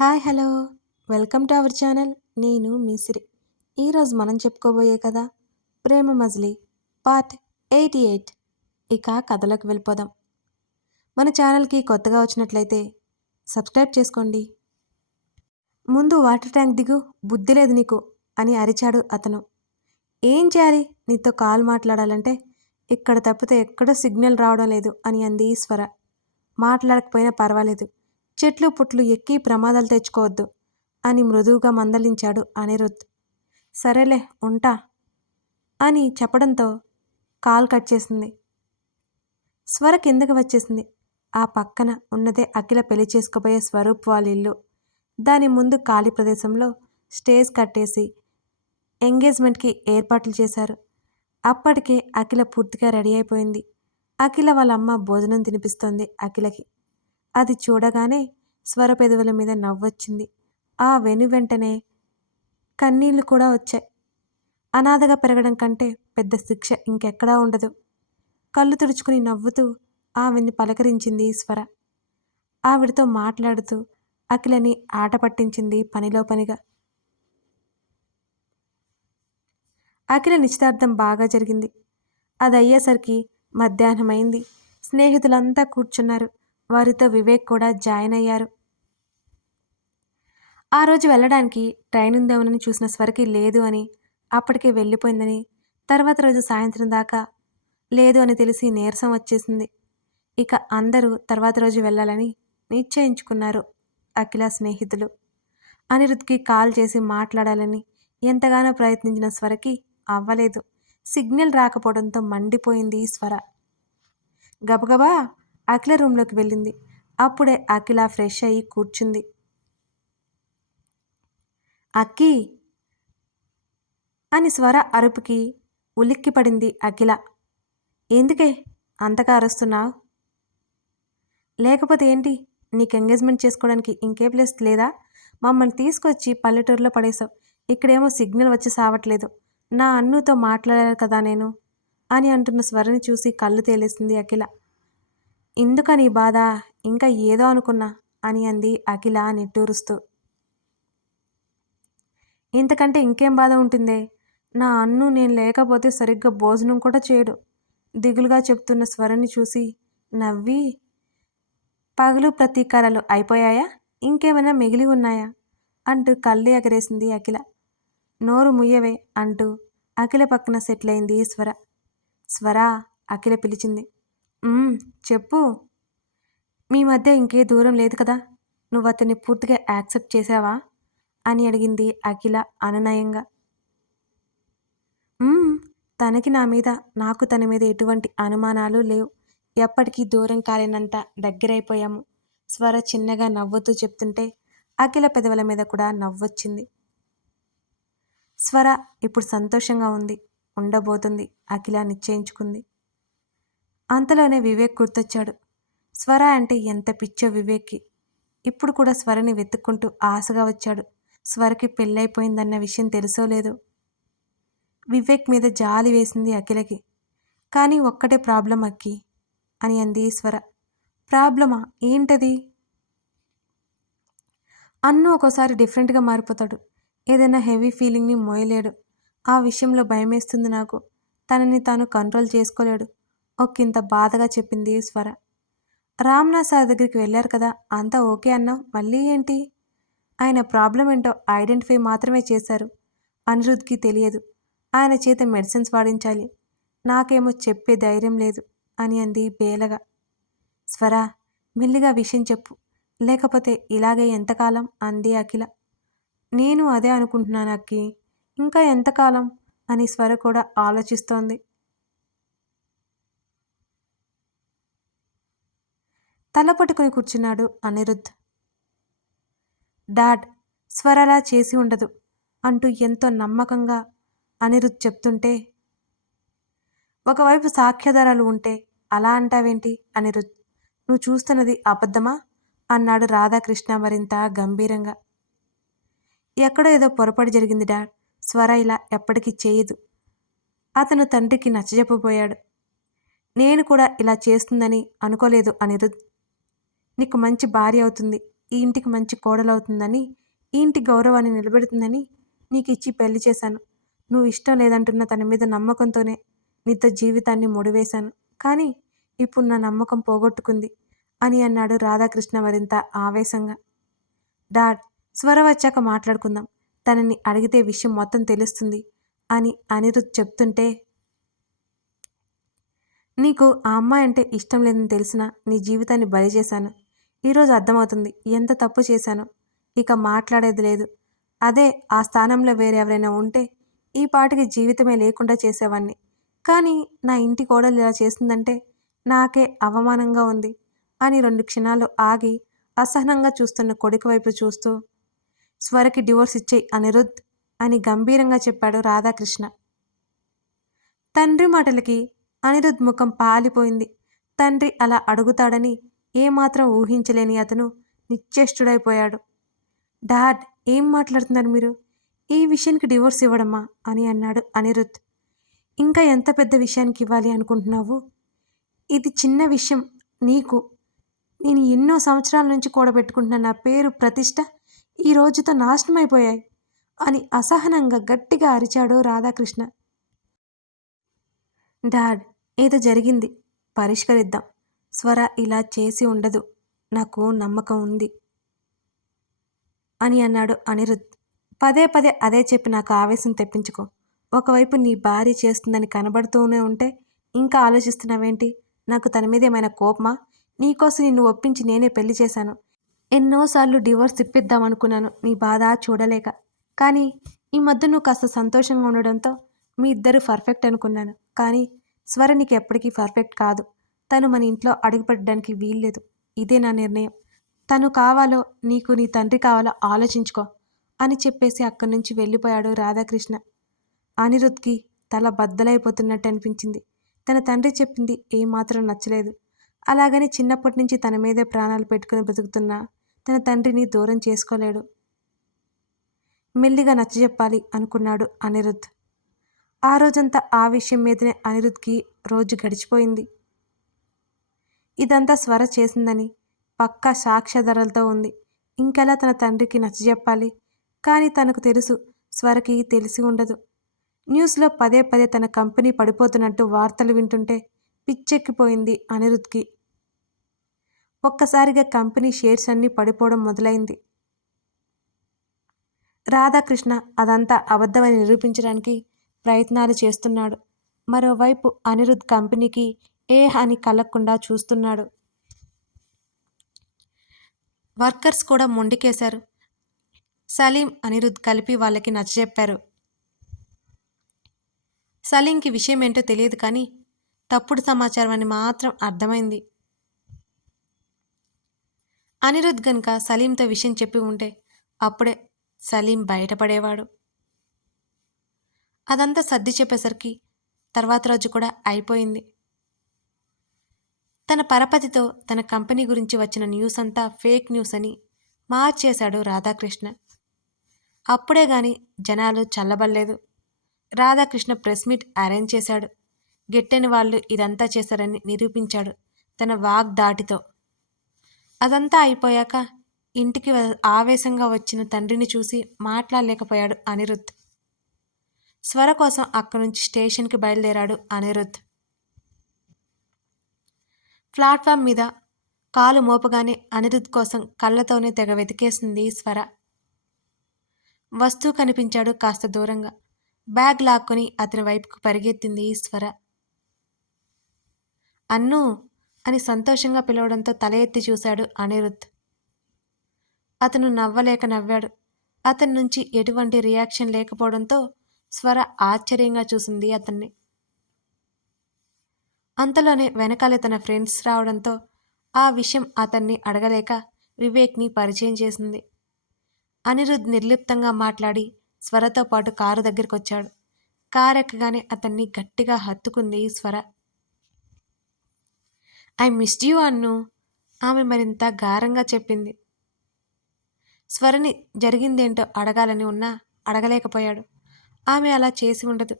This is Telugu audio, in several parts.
Hi hello. Welcome to our channel. నేను మిసిరి ఈరోజు మనం చెప్పుకోబోయే కదా Prema Majili part eighty eight. ఇక కథలోకి వెళ్ళిపోదాం. మన ఛానల్కి కొత్తగా వచ్చినట్లయితే సబ్స్క్రైబ్ చేసుకోండి. ముందు వాటర్ ట్యాంక్ దిగు బుద్ధి లేదు నీకు అని అరిచాడు అతను. ఏం చేయాలి? నీతో కాల్ మాట్లాడాలంటే ఇక్కడ తప్పితే ఎక్కడో సిగ్నల్ రావడం లేదు అని అంది ఈశ్వర. మాట్లాడకపోయినా పర్వాలేదు. చెట్లు పుట్లు ఎక్కి ప్రమాదాలు తెచ్చుకోవద్దు అని మృదువుగా మందలించాడు అనిరుద్. సరేలే ఉంటా అని చెప్పడంతో కాల్ కట్ చేసింది. స్వర కిందకి వచ్చేసింది. ఆ పక్కన ఉన్నదే అఖిల పెళ్ళి చేసుకోబోయే స్వరూప్ వాళ్ళ ఇల్లు. దాని ముందు ఖాళీ ప్రదేశంలో స్టేజ్ కట్టేసి ఎంగేజ్మెంట్కి ఏర్పాట్లు చేశారు. అప్పటికే అఖిల పూర్తిగా రెడీ అయిపోయింది. అఖిల వాళ్ళ అమ్మ భోజనం తినిపిస్తోంది అఖిలకి. అది చూడగానే స్వర పెదవుల మీద నవ్వొచ్చింది. ఆ వెను వెంటనే కన్నీళ్ళు కూడా వచ్చాయి. అనాథగా పెరగడం కంటే పెద్ద శిక్ష ఇంకెక్కడా ఉండదు. కళ్ళు తుడుచుకుని నవ్వుతూ ఆమెని పలకరించింది స్వర. ఆవిడతో మాట్లాడుతూ అఖిలని ఆట పట్టించింది పనిలో పనిగా. అఖిల నిశ్చితార్థం బాగా జరిగింది. అది అయ్యేసరికి మధ్యాహ్నమైంది. స్నేహితులంతా కూర్చున్నారు. వారితో వివేక్ కూడా జాయిన్ అయ్యారు. ఆ రోజు వెళ్ళడానికి ట్రైన్ ఉందేమోనని చూసిన స్వరకి లేదు అని అప్పటికే వెళ్ళిపోయిందని తర్వాత రోజు సాయంత్రం దాకా లేదు అని తెలిసి నీరసం వచ్చేసింది. ఇక అందరూ తర్వాత రోజు వెళ్ళాలని నిశ్చయించుకున్నారు అఖిల స్నేహితులు. అనిరుద్ధ్కి కాల్ చేసి మాట్లాడాలని ఎంతగానో ప్రయత్నించిన స్వరకి అవ్వలేదు. సిగ్నల్ రాకపోవడంతో మండిపోయింది స్వర. గబగబా అఖిల రూమ్లోకి వెళ్ళింది. అప్పుడే అఖిల ఫ్రెష్ అయ్యి కూర్చుంది. అక్కి! అని స్వర అరుపుకి ఉలిక్కిపడింది అఖిల. ఎందుకే అంతగా అరుస్తున్నావు? లేకపోతే ఏంటి? నీకు ఎంగేజ్మెంట్ చేసుకోవడానికి ఇంకే ప్లేస్ లేదా? మమ్మల్ని తీసుకొచ్చి పల్లెటూరులో పడేశావు. ఇక్కడేమో సిగ్నల్ వచ్చి సావట్లేదు. నా అన్నుతో మాట్లాడాలి కదా నేను? అని అంటున్న స్వరని చూసి కళ్ళు తేలేసింది అఖిల. ఇందుకని బాధ? ఇంకా ఏదో అనుకున్నా అని అంది అఖిల నిట్టూరుస్తూ. ఇంతకంటే ఇంకేం బాధ ఉంటుందే? నా అన్ను నేను లేకపోతే సరిగ్గా భోజనం కూడా చేయడు. దిగులుగా చెప్తున్న స్వరని చూసి నవ్వి పగలు ప్రతీకారాలు అయిపోయాయా? ఇంకేమైనా మిగిలి ఉన్నాయా? అంటూ కళ్ళు ఎగరేసింది అఖిల. నోరు ముయ్యవే అంటూ అఖిల పక్కన సెటిల్ అయింది స్వర. స్వర అఖిల పిలిచింది. చెప్పు. మీ మధ్య ఇంకే దూరం లేదు కదా. నువ్వు అతన్ని పూర్తిగా యాక్సెప్ట్ చేసావా అని అడిగింది అఖిల అనునయంగా. తనకి నా మీద నాకు తన మీద ఎటువంటి అనుమానాలు లేవు. ఎప్పటికీ దూరం కాలేనంత దగ్గరైపోయాము. స్వర చిన్నగా నవ్వుతూ చెప్తుంటే అఖిల పెదవుల మీద కూడా నవ్వొచ్చింది. స్వర ఇప్పుడు సంతోషంగా ఉంది. ఉండబోతుంది. అఖిల నిశ్చయించుకుంది. అంతలోనే వివేక్ గుర్తొచ్చాడు. స్వర అంటే ఎంత పిచ్చో వివేక్కి. ఇప్పుడు కూడా స్వరని వెతుక్కుంటూ ఆశగా వచ్చాడు. స్వరకి పెళ్ళైపోయిందన్న విషయం తెలుసో లేదు? వివేక్ మీద జాలి వేసింది అఖిలకి. కానీ ఒక్కటే ప్రాబ్లం అక్కి అని అంది స్వర. ప్రాబ్లమా? ఏంటది? అన్ను ఒక్కోసారి డిఫరెంట్గా మారిపోతాడు. ఏదైనా హెవీ ఫీలింగ్ని మోయలేడు. ఆ విషయంలో భయమేస్తుంది నాకు. తనని తాను కంట్రోల్ చేసుకోలేడు. ఒక్కింత బాధగా చెప్పింది స్వర. రామ్నాథ్ సార్ దగ్గరికి వెళ్ళారు కదా అంతా ఓకే అన్నావు మళ్ళీ ఏంటి? ఆయన ప్రాబ్లం ఏంటో ఐడెంటిఫై మాత్రమే చేశారు. అనిరుద్ధ్కి తెలియదు. ఆయన చేత మెడిసిన్స్ వాడించాలి. నాకేమో చెప్పే ధైర్యం లేదు అని అంది బేలగా. స్వర మెల్లిగా విషయం చెప్పు. లేకపోతే ఇలాగే ఎంతకాలం? అంది అఖిల. నేను అదే అనుకుంటున్నాను అక్కి. ఇంకా ఎంతకాలం? అని స్వర కూడా ఆలోచిస్తోంది. తల పట్టుకుని కూర్చున్నాడు అనిరుద్ధ్. డాడ్ స్వరలా చేసి ఉండదు అంటూ ఎంతో నమ్మకంగా అనిరుద్ధ్ చెప్తుంటే ఒకవైపు సాక్ష్యాధారాలు ఉంటే అలా అంటావేంటి అనిరుద్ధ్? నువ్వు చూస్తున్నది అబద్ధమా? అన్నాడు రాధాకృష్ణ మరింత గంభీరంగా. ఎక్కడో ఏదో పొరపాటు జరిగింది డాడ్. స్వర ఇలా ఎప్పటికీ చేయదు. అతను తండ్రికి నచ్చజెప్పబోయాడు. నేను కూడా ఇలా చేస్తుందని అనుకోలేదు అనిరుద్ధ్. నీకు మంచి భార్య అవుతుంది ఈ ఇంటికి మంచి కోడలవుతుందని ఈ ఇంటి గౌరవాన్ని నిలబెడుతుందని నీకు ఇచ్చి పెళ్ళి చేశాను. నువ్వు ఇష్టం లేదంటున్న తన మీద నమ్మకంతోనే నీతో జీవితాన్ని ముడివేశాను. కానీ ఇప్పుడు నా నమ్మకం పోగొట్టుకుంది అని అన్నాడు రాధాకృష్ణ మరింత ఆవేశంగా. డాడ్ స్వర వచ్చాక మాట్లాడుకుందాం. తనని అడిగితే విషయం మొత్తం తెలుస్తుంది అని అనిరుద్ చెప్తుంటే నీకు ఆ అమ్మాయి అంటే ఇష్టం లేదని తెలిసినా నీ జీవితాన్ని బలి చేశాను ఈరోజు అర్థమవుతుంది. ఎంత తప్పు చేశాను. ఇక మాట్లాడేది లేదు. అదే ఆ స్థానంలో వేరెవరైనా ఉంటే ఈ పాటికి జీవితమే లేకుండా చేసేవాడిని కానీ నా ఇంటి కోడలు ఇలా చేస్తుందంటే నాకే అవమానంగా ఉంది అని రెండు క్షణాలు ఆగి అసహనంగా చూస్తున్న కొడుకు వైపు చూస్తూ స్వరకి డివోర్స్ ఇచ్చేయి అనిరుద్ అని గంభీరంగా చెప్పాడు రాధాకృష్ణ. తండ్రి మాటలకి అనిరుద్ ముఖం పాలిపోయింది. తండ్రి అలా అడుగుతాడని ఏమాత్రం ఊహించలేని అతను నిశ్చేష్టుడైపోయాడు. డాడ్ ఏం మాట్లాడుతున్నారు మీరు? ఈ విషయానికి డివోర్స్ ఇవ్వడమా? అని అన్నాడు అనిరుద్ ఇంకా ఎంత పెద్ద విషయానికి ఇవ్వాలి అనుకుంటున్నావు? ఇది చిన్న విషయం నీకు. నేను ఎన్నో సంవత్సరాల నుంచి కూడబెట్టుకుంటున్న నా పేరు ప్రతిష్ట ఈ రోజుతో నాశనమైపోయాయి అని అసహనంగా గట్టిగా అరిచాడు రాధాకృష్ణ. డాడ్ ఏదో జరిగింది. పరిష్కరిద్దాం. స్వర ఇలా చేసి ఉండదు. నాకు నమ్మకం ఉంది. అని అన్నాడు అనిరుద్. పదే పదే అదే చెప్పి నాకు ఆవేశం తెప్పించుకో. ఒకవైపు నీ భార్య చేస్తుందని కనబడుతూనే ఉంటే ఇంకా ఆలోచిస్తున్నావేంటి? నాకు తన మీద ఏమైనా కోపమా? నీకోసం నిన్ను ఒప్పించి నేనే పెళ్ళి చేశాను. ఎన్నోసార్లు డివోర్స్ ఇప్పిద్దాం అనుకున్నాను. నీ బాధ చూడలేక. కానీ ఈ మధ్య నువ్వు కాస్త సంతోషంగా ఉండడంతో మీ ఇద్దరు పర్ఫెక్ట్ అనుకున్నాను. కానీ స్వర నీకు ఎప్పటికీ పర్ఫెక్ట్ కాదు. తను మన ఇంట్లో అడుగుపెట్టడానికి వీల్లేదు. ఇదే నా నిర్ణయం. తను కావాలో నీకు నీ తండ్రి కావాలో ఆలోచించుకో అని చెప్పేసి అక్కడి నుంచి వెళ్ళిపోయాడు రాధాకృష్ణ. అనిరుద్ధ్కి తల బద్దలైపోతున్నట్టు అనిపించింది. తన తండ్రి చెప్పింది ఏమాత్రం నచ్చలేదు. అలాగని చిన్నప్పటి నుంచి తన మీదే ప్రాణాలు పెట్టుకుని బ్రతుకుతున్నా తన తండ్రిని దూరం చేసుకోలేడు. మెల్లిగా నచ్చజెప్పాలి అనుకున్నాడు అనిరుద్ధ్. ఆ రోజంతా ఆ విషయం మీదనే అనిరుద్ధ్కి రోజు గడిచిపోయింది. ఇదంతా స్వర చేసిందని పక్కా సాక్ష్యాధారాలతో ఉంది. ఇంకెలా తన తండ్రికి నచ్చజెప్పాలి కానీ తనకు తెలుసు స్వరకి తెలిసి ఉండదు. న్యూస్లో పదే పదే తన కంపెనీ పడిపోతున్నట్టు వార్తలు వింటుంటే పిచ్చెక్కిపోయింది అనిరుద్ధ్కి. ఒక్కసారిగా కంపెనీ షేర్స్ అన్నీ పడిపోవడం మొదలైంది. రాధాకృష్ణ అదంతా అబద్ధమని నిరూపించడానికి ప్రయత్నాలు చేస్తున్నాడు. మరోవైపు అనిరుద్ కంపెనీకి ఏ హాని కలగకుండా చూస్తున్నాడు. వర్కర్స్ కూడా మొండికేశారు. సలీం అనిరుద్ కలిపి వాళ్ళకి నచ్చజెప్పారు సలీంకి విషయం ఏంటో తెలియదు కానీ తప్పుడు సమాచారం అని మాత్రం అర్థమైంది. అనిరుద్ గనుక సలీంతో విషయం చెప్పి ఉంటే అప్పుడే సలీం బయటపడేవాడు. అదంతా సర్ది చెప్పేసరికి తర్వాత రోజు కూడా అయిపోయింది. తన పరపతితో తన కంపెనీ గురించి వచ్చిన న్యూస్ అంతా ఫేక్ న్యూస్ అని మార్చేశాడు రాధాకృష్ణ. అప్పుడే గాని జనాలు చల్లబడలేదు. రాధాకృష్ణ ప్రెస్ మీట్ అరేంజ్ చేశాడు. గెట్టని వాళ్ళు ఇదంతా చేశారని నిరూపించాడు తన వాగ్దాటితో. అదంతా అయిపోయాక ఇంటికి ఆవేశంగా వచ్చిన తండ్రిని చూసి మాట్లాడలేకపోయాడు అనిరుద్ధ్. స్వర కోసం అక్కడి నుంచి స్టేషన్కి బయలుదేరాడు అనిరుద్ధ్. ప్లాట్ఫామ్ మీద కాలు మోపగానే అనిరుద్ కోసం కళ్ళతోనే తెగ వెతికేసింది స్వర. వస్తువు కనిపించాడు కాస్త దూరంగా. బ్యాగ్ లాక్కొని అతని వైపుకు పరిగెత్తింది స్వర. అన్ను! అని సంతోషంగా పిలవడంతో తల ఎత్తి చూశాడు అనిరుద్. అతను నవ్వలేక నవ్వాడు. అతని నుంచి ఎటువంటి రియాక్షన్ లేకపోవడంతో స్వర ఆశ్చర్యంగా చూసింది అతన్ని. అంతలోనే వెనకాలే తన ఫ్రెండ్స్ రావడంతో ఆ విషయం అతన్ని అడగలేక వివేక్ని పరిచయం చేసింది. అనిరుద్ నిర్లిప్తంగా మాట్లాడి స్వరతో పాటు కారు దగ్గరికి వచ్చాడు కారు ఎక్కగానే అతన్ని గట్టిగా హత్తుకుంది స్వర. ఐ మిస్డ్ యూ అన్ను ఆమె మరింత గారంగా చెప్పింది. స్వరని జరిగిందేంటో అడగాలని ఉన్నా అడగలేకపోయాడు. ఆమె అలా చేసి ఉండదు.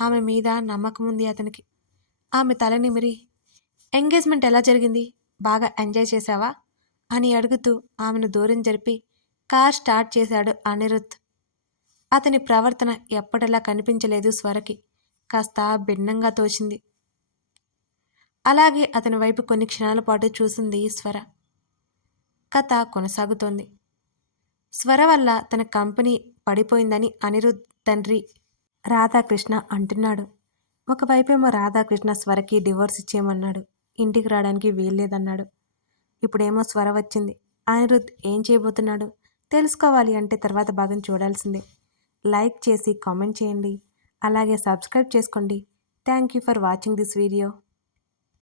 ఆమె మీద నమ్మకం ఉంది అతనికి. ఆమె తల నిమిరి ఎంగేజ్మెంట్ ఎలా జరిగింది? బాగా ఎంజాయ్ చేశావా? అని అడుగుతూ ఆమెను దూరం జరిపి కార్ స్టార్ట్ చేశాడు అనిరుద్ అతని ప్రవర్తన ఎప్పటిలా కనిపించలేదు స్వరకి. కాస్త భిన్నంగా తోచింది. అలాగే అతని వైపు కొన్ని క్షణాల పాటు చూసింది స్వర. కథ కొనసాగుతోంది. స్వర వల్ల తన కంపెనీ పడిపోయిందని అనిరుద్ తండ్రి రాధాకృష్ణ అంటున్నాడు. ఒకవైపేమో రాధాకృష్ణ స్వరకి డివోర్స్ ఇచ్చేయమన్నాడు. ఇంటికి రావడానికి వీల్లేదన్నాడు ఇప్పుడేమో స్వర వచ్చింది. అనిరుద్ ఏం చేయబోతున్నాడు? తెలుసుకోవాలి అంటే తర్వాత భాగం చూడాల్సిందే. లైక్ చేసి కామెంట్ చేయండి. అలాగే సబ్స్క్రైబ్ చేసుకోండి. Thank you for watching this video.